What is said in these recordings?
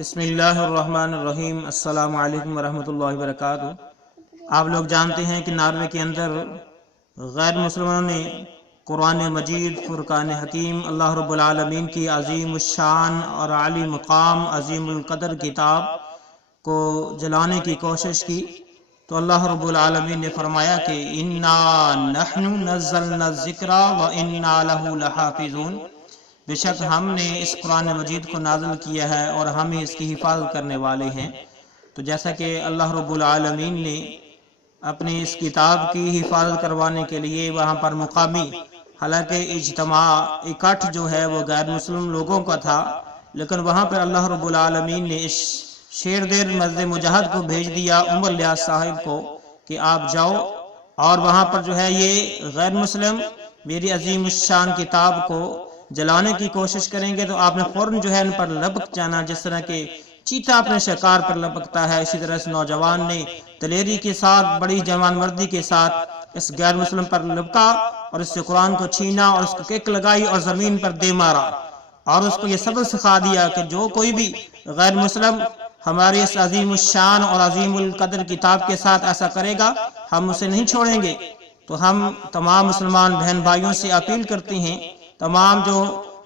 بسم اللہ الرحمن الرحیم۔ السلام علیکم ورحمۃ اللہ وبرکاتہ۔ آپ لوگ جانتے ہیں کہ ناروے کے اندر غیر مسلمانوں نے قرآن مجید، فرقان حکیم، اللہ رب العالمین کی عظیم الشان اور عالی مقام، عظیم القدر کتاب کو جلانے کی کوشش کی تو اللہ رب العالمین نے فرمایا کہ انا نحن نزلنا الذکر وانا لہ لحافظون، بے شک ہم نے اس قرآن مجید کو نازل کیا ہے اور ہم ہی اس کی حفاظت کرنے والے ہیں۔ تو جیسا کہ اللہ رب العالمین نے اپنی اس کتاب کی حفاظت کروانے کے لیے وہاں پر مقامی، حالانکہ اکٹھ جو ہے وہ غیر مسلم لوگوں کا تھا، لیکن وہاں پر اللہ رب العالمین نے اس شیر دیر مسجد مجاہد کو بھیج دیا، عمر الیاس صاحب کو، کہ آپ جاؤ اور وہاں پر جو ہے یہ غیر مسلم میری عظیم الشان کتاب کو جلانے کی کوشش کریں گے تو آپ نے فوراً جو ہے ان پر لپک جانا، جس طرح کہ چیتا اپنے شکار پر لپکتا ہے، اسی طرح اس نوجوان نے دلیری کے ساتھ، بڑی جوان مردی کے ساتھ اس غیر مسلم پر لپکا اور اس سے قرآن کو چھینا اور اس کو کک لگائی اور زمین پر دے مارا، اور اس کو یہ سبق سکھا دیا کہ جو کوئی بھی غیر مسلم ہماری اس عظیم الشان اور عظیم القدر کتاب کے ساتھ ایسا کرے گا ہم اسے نہیں چھوڑیں گے۔ تو ہم تمام مسلمان بہن بھائیوں سے اپیل کرتے ہیں، تمام جو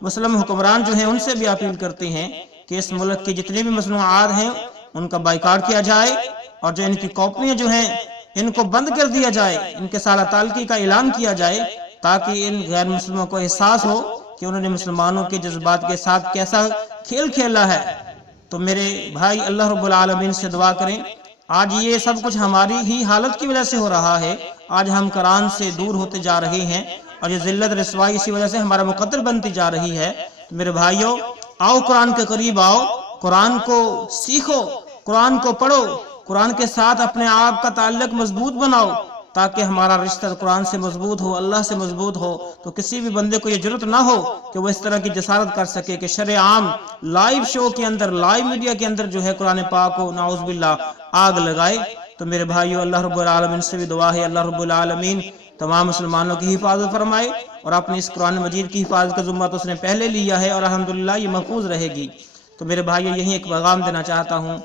مسلم حکمران جو ہیں ان سے بھی اپیل کرتے ہیں کہ اس ملک کے جتنے بھی مصنوعات ہیں ان کا بائیکاٹ کیا جائے، اور جو ان کی کاپیاں جو ہیں ان کو بند کر دیا جائے، ان کے سالہ تعلقی کا اعلان کیا جائے، تاکہ ان غیر مسلموں کو احساس ہو کہ انہوں نے مسلمانوں کے جذبات کے ساتھ کیسا کھیل کھیلا ہے۔ تو میرے بھائی، اللہ رب العالمین سے دعا کریں، آج یہ سب کچھ ہماری ہی حالت کی وجہ سے ہو رہا ہے، آج ہم قرآن سے دور ہوتے جا رہے ہیں اور یہ ذلت رسوائی اسی وجہ سے ہمارا مقدر بنتی جا رہی ہے۔ تو میرے بھائیوں، آؤ قرآن کے قریب آؤ، قرآن کو سیکھو، قرآن کو پڑھو، قرآن کے ساتھ اپنے آپ کا تعلق مضبوط بناؤ، تاکہ ہمارا رشتہ قرآن سے مضبوط ہو، اللہ سے مضبوط ہو، تو کسی بھی بندے کو یہ جرت نہ ہو کہ وہ اس طرح کی جسارت کر سکے کہ شرع عام لائیو شو کے اندر، لائیو میڈیا کے اندر جو ہے قرآن پاک کو نعوذ باللہ آگ لگائے۔ تو میرے بھائیو، اللہ رب العالمین سے بھی دعا ہے، اللہ رب العالمین تمام مسلمانوں کی حفاظت فرمائے، اور اپنی اس قرآن مجید کی حفاظت کا ذمہ تو اس نے پہلے لیا ہے اور الحمدللہ یہ محفوظ رہے گی۔ تو میرے بھائیو، یہی ایک پیغام دینا چاہتا ہوں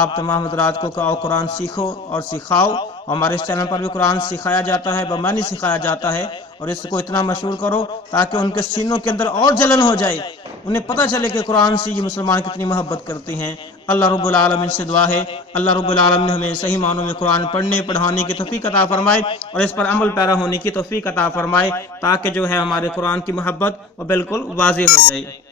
آپ تمام حضرات کو کہ آؤ قرآن سیکھو اور سکھاؤ۔ ہمارے اس چینل پر بھی قرآن سکھایا جاتا ہے، بمعنی سکھایا جاتا ہے، اور اس کو اتنا مشہور کرو تاکہ ان کے سینوں کے اندر اور جلن ہو جائے، انہیں پتہ چلے کہ قرآن سے یہ مسلمان کتنی محبت کرتے ہیں۔ اللہ رب العالمین سے دعا ہے اللہ رب العالمین ہمیں صحیح معنوں میں قرآن پڑھنے پڑھانے کی توفیق عطا فرمائے اور اس پر عمل پیرا ہونے کی توفیق عطا فرمائے، تاکہ جو ہے ہمارے قرآن کی محبت وہ بالکل واضح ہو جائے۔